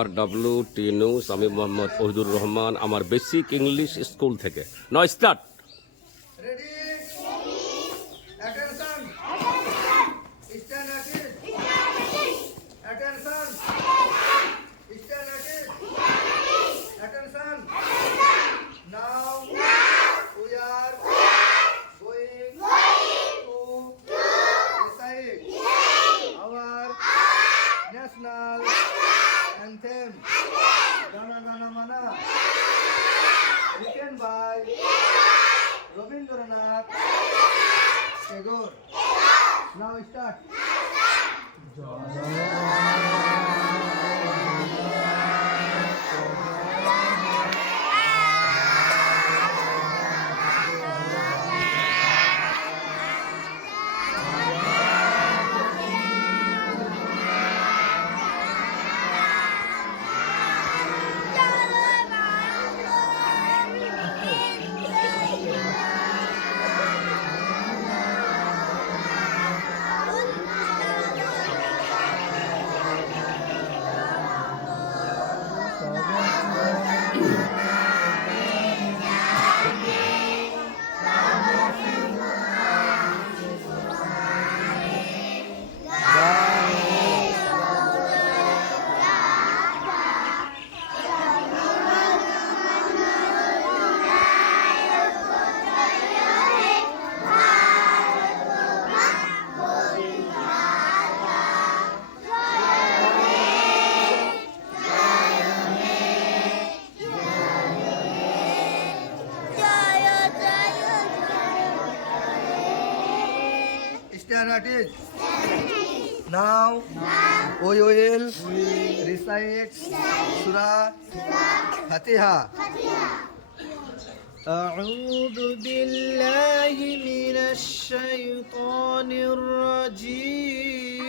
আর W টি news আমি মোহাম্মদ ওহিদুর রহমান, আমার basic English school থেকে। নয় start Tagore now start 嗯 Stand at it. Now we will recite Surah Fatiha. أعوذ بالله من الشيطان الرجيم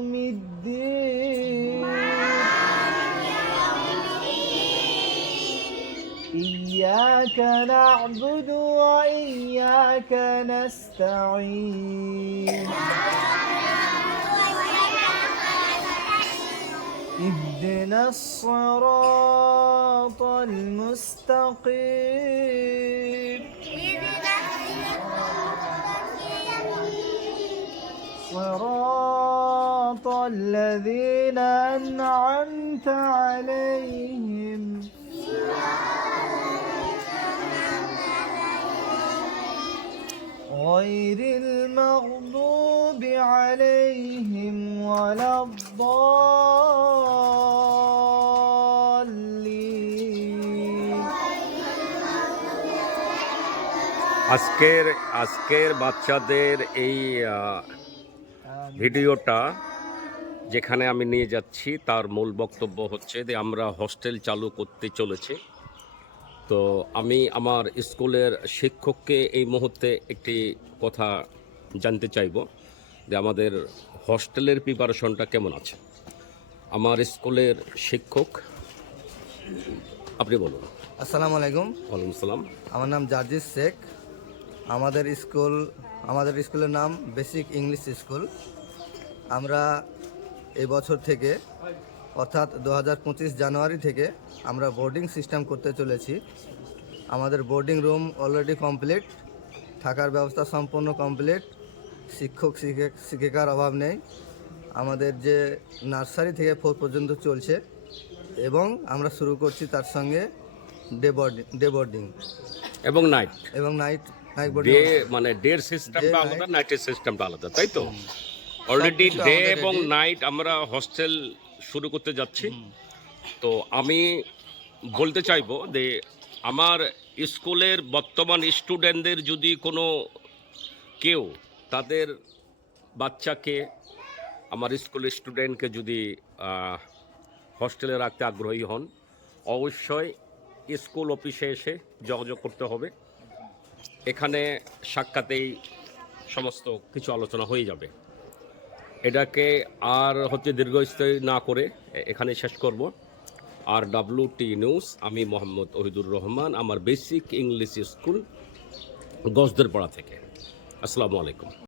يوم الدين. إياك نعبد وإياك نستعين. اهدنا الصراط المستقيم. صراط الذين أنعمت عليهم غير المغضوب عليهم ولا الضالين আজকের আজকের বাচ্চাদের এই আহ, ভিডিওটা যেখানে আমি নিয়ে যাচ্ছি তার মূল বক্তব্য হচ্ছে যে আমরা হস্টেল চালু করতে চলেছি। তো আমি আমার স্কুলের শিক্ষককে এই মুহূর্তে একটি কথা জানতে চাইব যে আমাদের হস্টেলের প্রিপারেশনটা কেমন আছে? আমার স্কুলের শিক্ষক আপনি বলুন। আসসালামু আলাইকুম। ওয়ালাইকুম সালাম। আমার নাম জার্জিস শেখ। আমাদের স্কুল আমাদের স্কুলের নাম বেসিক ইংলিশ স্কুল। আমরা এই বছর থেকে অর্থাৎ দু হাজার পঁচিশ জানুয়ারি থেকে আমরা বোর্ডিং সিস্টেম করতে চলেছি। আমাদের বোর্ডিং রুম অলরেডি কমপ্লিট থাকার ব্যবস্থা সম্পূর্ণ কমপ্লিট শিক্ষক শিক্ষক শিক্ষিকার অভাব নেই। আমাদের যে নার্সারি থেকে ফোর পর্যন্ত চলছে এবং আমরা শুরু করছি তার সঙ্গে ডে বোর্ডিং ডে বোর্ডিং। এবং নাইট। এবং নাইট নাইট বোর্ডিং। ডে মানে ডের সিস্টেমটা আলাদা নাইটের সিস্টেমটা আলাদা তাই তো? অলরেডি ডে এবং নাইট আমরা হস্টেল শুরু করতে যাচ্ছি। তো আমি বলতে চাইব যে আমার স্কুলের বর্তমান স্টুডেন্টদের যদি কোনো কেউ তাদের বাচ্চাকে আমার স্কুলের স্টুডেন্টকে যদি হস্টেলে রাখতে আগ্রহী হন অবশ্যই স্কুল অফিসে এসে যোগাযোগ করতে হবে। এখানে সাক্ষাতেই সমস্ত কিছু আলোচনা হয়ে যাবে। এটাকে আর হচ্ছে দীর্ঘস্থায়ী না করে এখানে শেষ করব। আর ডাব্লিউ টি নিউজ আমি মোহাম্মদ ওহিদুর রহমান, আমার বেসিক ইংলিশ স্কুল গজদের পাড়া থেকে। আসসালামু আলাইকুম।